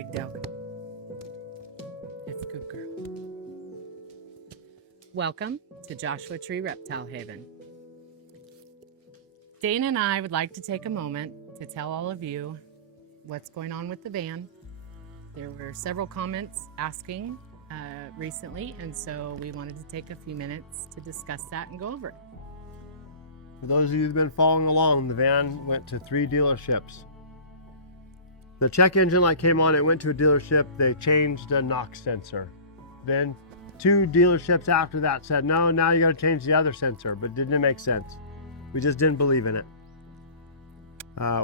big deal. It's a good girl. Welcome to Joshua Tree Reptile Haven. Dana and I would like to take a moment to tell all of you what's going on with the van. There were several comments asking recently, and so we wanted to take a few minutes to discuss that and go over it. For those of you who've been following along, the van went to 3 dealerships. The check engine light came on, it went to a dealership, they changed a knock sensor. Then 2 dealerships after that said, no, now you gotta change the other sensor, but didn't make sense. We just didn't believe in it.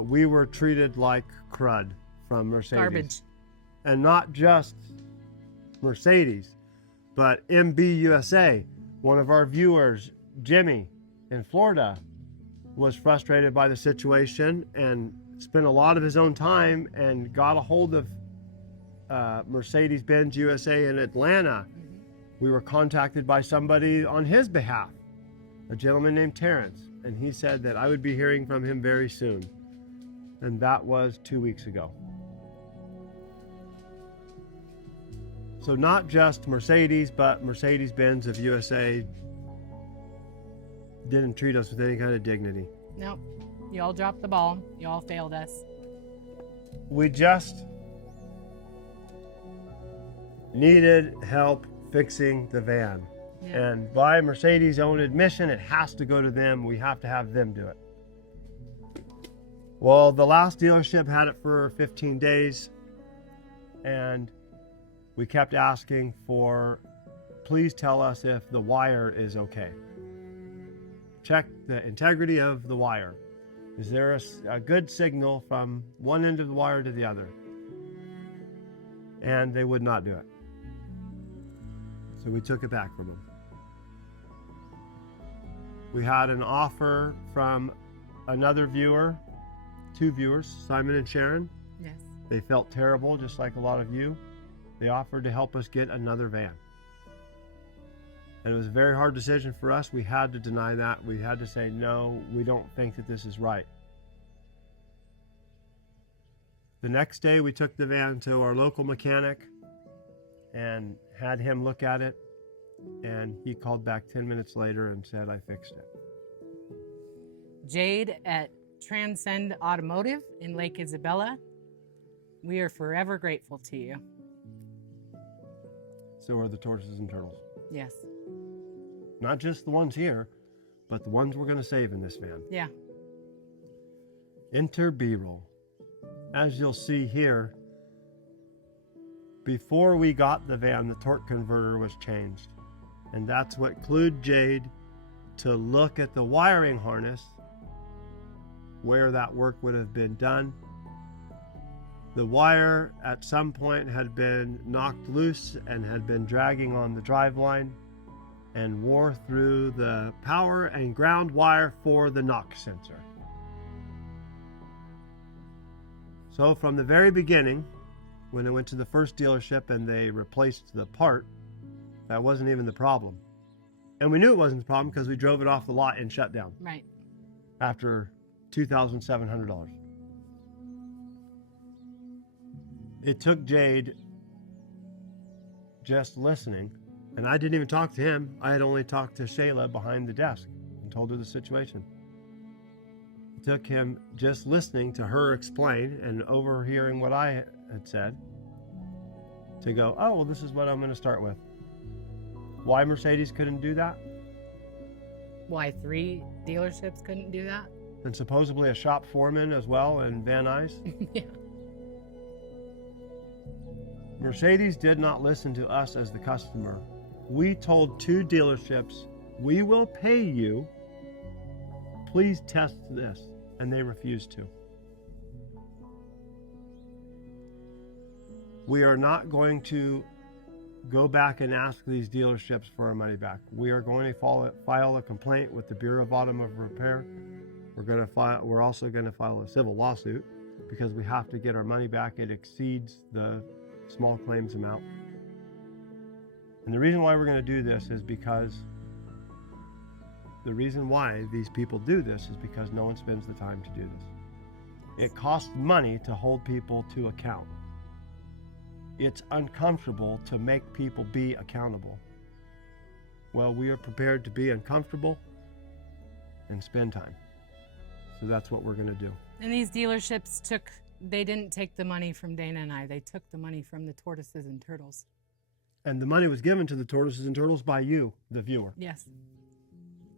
We were treated like crud from Mercedes. Garbage. And not just Mercedes, but MB USA. One of our viewers, Jimmy, in Florida, was frustrated by the situation and spent a lot of his own time and got a hold of Mercedes-Benz USA in Atlanta. We were contacted by somebody on his behalf, a gentleman named Terrence, and he said that I would be hearing from him very soon. And that was 2 weeks ago. So not just Mercedes, but Mercedes-Benz of USA didn't treat us with any kind of dignity. Nope. You all dropped the ball. You all failed us. We just needed help fixing the van. Yeah. And by Mercedes' own admission, it has to go to them. We have to have them do it. Well, the last dealership had it for 15 days, and we kept asking for, please tell us if the wire is okay. Check the integrity of the wire. Is there a good signal from one end of the wire to the other? And they would not do it. So we took it back from them. We had an offer from another viewer, 2 viewers, Simon and Sharon. Yes. They felt terrible, just like a lot of you. They offered to help us get another van. And it was a very hard decision for us. We had to deny that. We had to say, no, we don't think that this is right. The next day, we took the van to our local mechanic and had him look at it. And he called back 10 minutes later and said, I fixed it. Jade at Transcend Automotive in Lake Isabella, we are forever grateful to you. So are the tortoises and turtles. Yes. Not just the ones here, but the ones we're going to save in this van. Yeah. Enter B-roll. As you'll see here, before we got the van, the torque converter was changed. And that's what clued Jade to look at the wiring harness where that work would have been done. The wire at some point had been knocked loose and had been dragging on the driveline and wore through the power and ground wire for the knock sensor. So from the very beginning, when I went to the first dealership and they replaced the part, that wasn't even the problem. And we knew it wasn't the problem because we drove it off the lot and shut down. Right. After $2,700. It took Jade just listening, and I didn't even talk to him. I had only talked to Shayla behind the desk and told her the situation. It took him just listening to her explain and overhearing what I had said to go, oh, well, this is what I'm going to start with. Why Mercedes couldn't do that? Why 3 dealerships couldn't do that? And supposedly a shop foreman as well in Van Nuys. Yeah. Mercedes did not listen to us as the customer. We told 2 dealerships, we will pay you, please test this, and they refused to. We are not going to go back and ask these dealerships for our money back. We are going to file a complaint with the Bureau of Automotive Repair. We're also going to file a civil lawsuit because we have to get our money back. It exceeds the small claims amount. And the reason why we're going to do this is because the reason why these people do this is because no one spends the time to do this. It costs money to hold people to account. it's uncomfortable to make people be accountable. Well, we are prepared to be uncomfortable and spend time. So that's what we're going to do. And these dealerships they didn't take the money from Dana and I. They took the money from the tortoises and turtles. And the money was given to the tortoises and turtles by you, the viewer. Yes.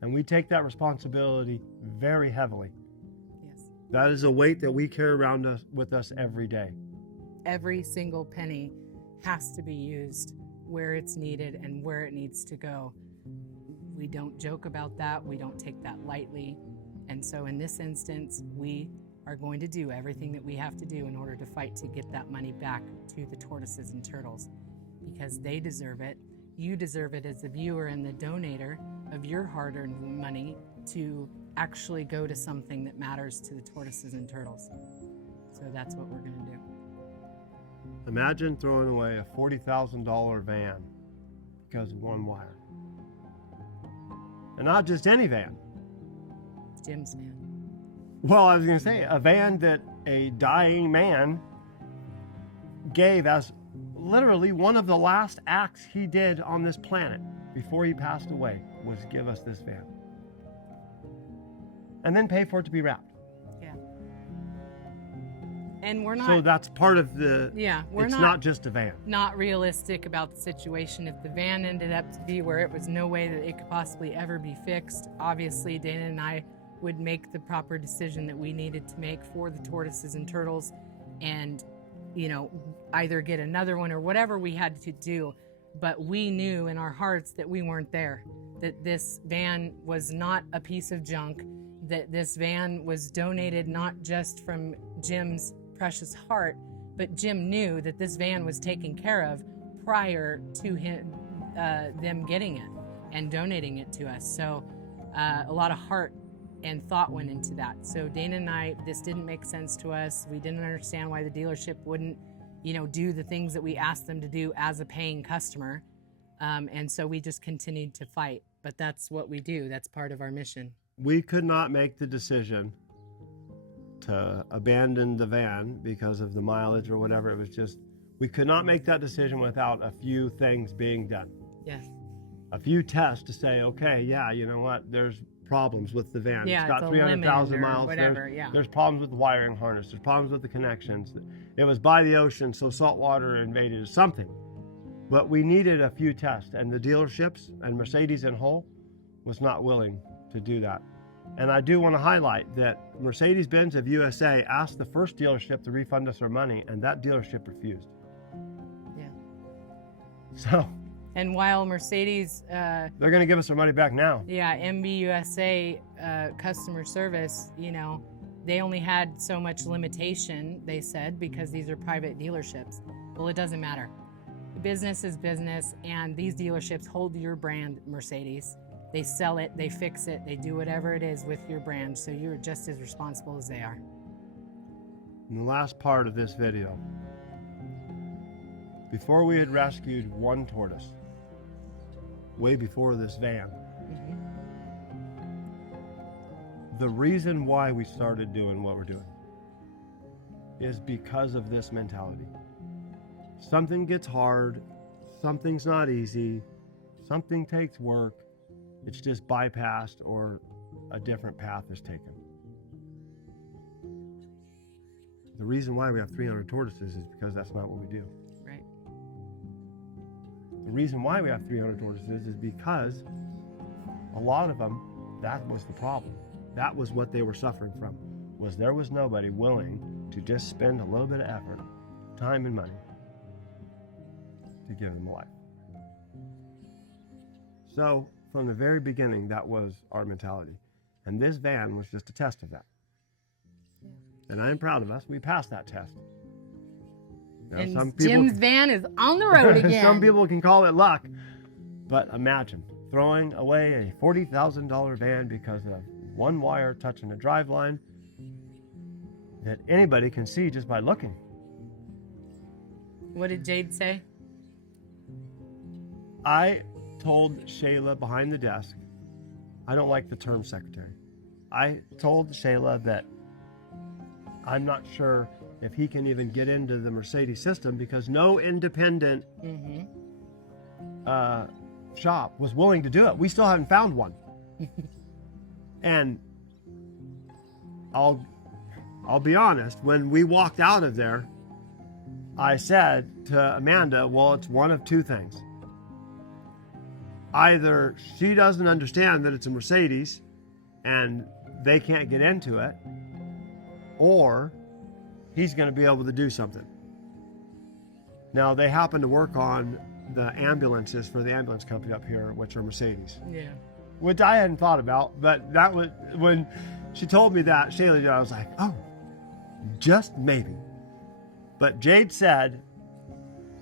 And we take that responsibility very heavily. Yes. That is a weight that we carry around with us every day. Every single penny has to be used where it's needed and where it needs to go. We don't joke about that. We don't take that lightly. And so in this instance, we are going to do everything that we have to do in order to fight to get that money back to the tortoises and turtles, because they deserve it. You deserve it as the viewer and the donator of your hard-earned money to actually go to something that matters to the tortoises and turtles. So that's what we're going to do. Imagine throwing away a $40,000 van because of one wire. And not just any van. Jim's van. Well, I was going to say, a van that a dying man gave as literally one of the last acts he did on this planet before he passed away was give us this van. And then pay for it to be wrapped. Yeah. And we're not... So that's part of the... Yeah, it's not just a van. Not realistic about the situation. If the van ended up to be where it was no way that it could possibly ever be fixed, obviously Dana and I would make the proper decision that we needed to make for the tortoises and turtles and, you know, either get another one or whatever we had to do. But we knew in our hearts that we weren't there, that this van was not a piece of junk, that this van was donated not just from Jim's precious heart, but Jim knew that this van was taken care of prior to them getting it and donating it to us. So a lot of heart and thought went into that. So Dana and I, this didn't make sense to us. We didn't understand why the dealership wouldn't, you know, do the things that we asked them to do as a paying customer. And so we just continued to fight. But that's what we do. That's part of our mission. We could not make the decision to abandon the van because of the mileage or whatever. It was just, we could not make that decision without a few things being done. Yes. A few tests to say, okay, yeah, you know what, there's problems with the van. Yeah, it's got it's 300,000 miles. Whatever, There's problems with the wiring harness. There's problems with the connections. It was by the ocean, so salt water invaded something. But we needed a few tests, and the dealerships and Mercedes in whole was not willing to do that. And I do want to highlight that Mercedes-Benz of USA asked the first dealership to refund us our money, and that dealership refused. Yeah. So. And while Mercedes... they're going to give us our money back now. Yeah, MBUSA customer service, you know, they only had so much limitation, they said, because these are private dealerships. Well, it doesn't matter. Business is business, and these dealerships hold your brand, Mercedes. They sell it, they fix it, they do whatever it is with your brand, so you're just as responsible as they are. In the last part of this video, before we had rescued one tortoise, way before this van, the reason why we started doing what we're doing is because of this mentality. Something gets hard, something's not easy, something takes work, it's just bypassed or a different path is taken. The reason why we have 300 tortoises is because that's not what we do. Right. The reason why we have 300 tortoises is because a lot of them, that was the problem. That was what they were suffering from, was there was nobody willing to just spend a little bit of effort, time and money to give them life. So from the very beginning, that was our mentality. And this van was just a test of that. And I am proud of us. We passed that test. Now, And some people, Jim's van is on the road again. some people can call it luck, but imagine throwing away a $40,000 van because of one wire touching a driveline that anybody can see just by looking. What did Jade say? I told Shayla behind the desk, I don't like the term secretary. I told Shayla that I'm not sure if he can even get into the Mercedes system, because no independent shop was willing to do it. We still haven't found one. And I'll be honest, when we walked out of there, I said to Amanda, well, it's one of two things. Either she doesn't understand that it's a Mercedes and they can't get into it, or he's going to be able to do something. Now, they happen to work on the ambulances for the ambulance company up here, which are Mercedes. Yeah. Which I hadn't thought about, but that was when she told me that, Shayla, I was like, oh, just maybe. But Jade said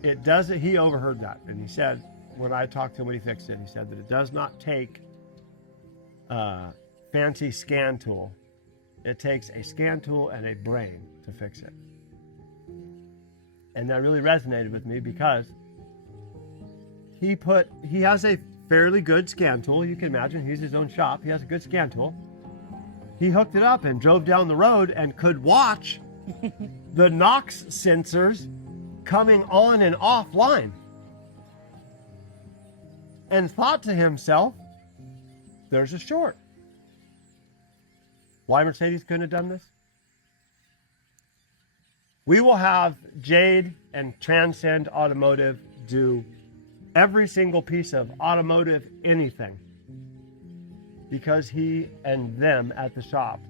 it doesn't, he overheard that. And he said, when I talked to him when he fixed it, he said that it does not take a fancy scan tool. It takes a scan tool and a brain to fix it. And that really resonated with me because he has a fairly good scan tool. You can imagine, he's his own shop. He has a good scan tool. He hooked it up and drove down the road and could watch the NOx sensors coming on and offline. And thought to himself, there's a short. Why Mercedes couldn't have done this? We will have Jade and Transcend Automotive do every single piece of automotive anything because he and them at the shop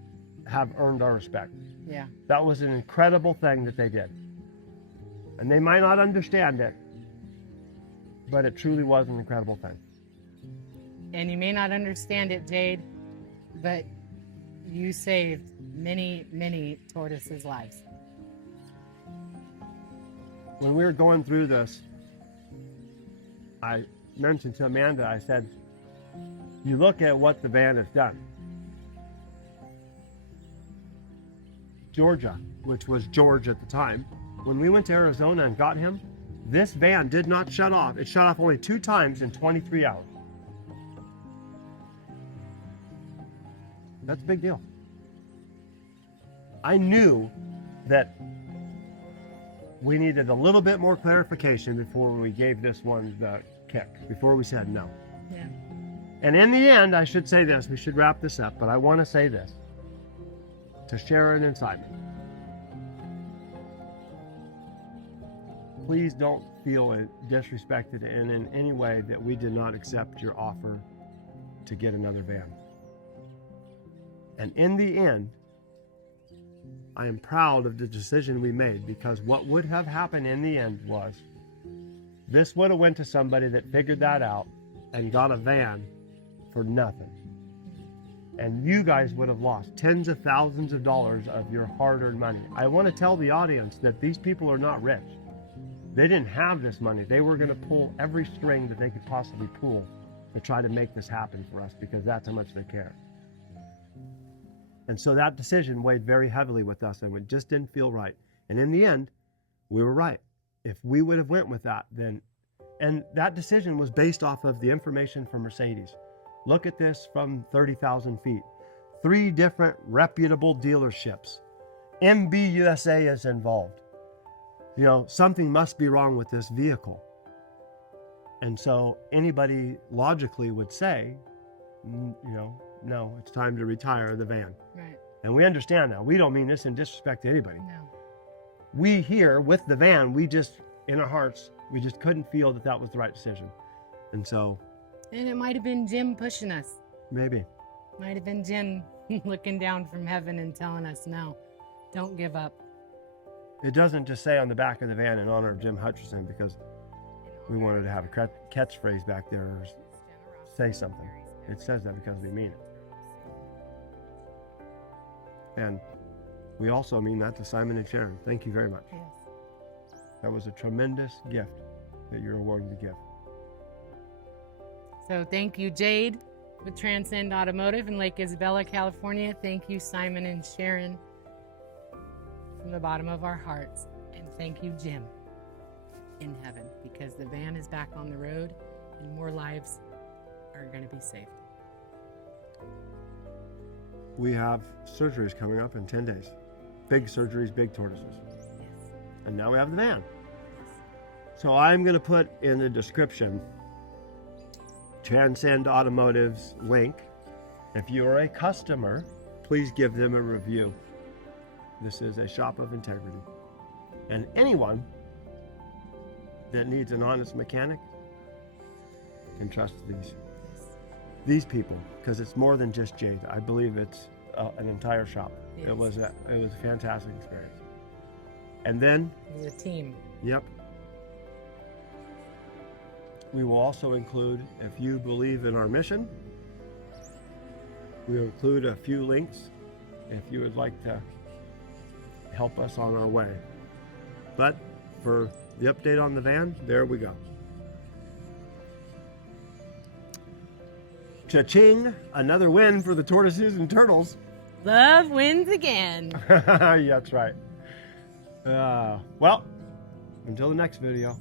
have earned our respect. Yeah. That was an incredible thing that they did. And they might not understand it, but it truly was an incredible thing. And you may not understand it, Jade, but you saved many, many tortoises' lives. When we were going through this, I mentioned to Amanda, I said, you look at what the van has done. Georgia, which was George at the time, when we went to Arizona and got him, this van did not shut off. It shut off only 2 times in 23 hours. That's a big deal. I knew that we needed a little bit more clarification before we gave this one the kick, before we said no. Yeah. And in the end, I should say this, we should wrap this up, but I want to say this to Sharon and Simon. Please don't feel disrespected and in any way that we did not accept your offer to get another van. And in the end, I am proud of the decision we made, because what would have happened in the end was this would have went to somebody that figured that out and got a van for nothing. And you guys would have lost tens of thousands of dollars of your hard-earned money. I want to tell the audience that these people are not rich. They didn't have this money. They were going to pull every string that they could possibly pull to try to make this happen for us, because that's how much they care. And so that decision weighed very heavily with us, and it just didn't feel right. And in the end, we were right. If we would have went with that, then, and that decision was based off of the information from Mercedes. Look at this from 30,000 feet. 3 different reputable dealerships. MB USA is involved. You know, something must be wrong with this vehicle. And so anybody logically would say, you know, no, it's time to retire the van. Right. And we understand that. We don't mean this in disrespect to anybody. No. We here with the van, we just, in our hearts, we just couldn't feel that that was the right decision. And so. And it might have been Jim pushing us. Maybe. Might have been Jim looking down from heaven and telling us, no, don't give up. It doesn't just say on the back of the van in honor of Jim Hutcherson because we wanted to have a catchphrase back there or say something. It says that because we mean it. And we also mean that to Simon and Sharon. Thank you very much. Yes. That was a tremendous gift that you're willing to give. So thank you, Jade, with Transcend Automotive in Lake Isabella, California. Thank you, Simon and Sharon, from the bottom of our hearts. And thank you, Jim, in heaven, because the van is back on the road and more lives are going to be saved. We have surgeries coming up in 10 days. Big surgeries, big tortoises. And now we have the van. So I'm going to put in the description Transcend Automotive's link. If you are a customer, please give them a review. This is a shop of integrity. And anyone that needs an honest mechanic can trust these people, because it's more than just Jade. I believe it's an entire shop. Yes. It was a fantastic experience. And then, The team. yep, we will also include, if you believe in our mission, we'll include a few links if you would like to help us on our way. But for the update on the van, there we go. Cha-ching! Another win for the tortoises and turtles. Love wins again. That's right. Well, until the next video.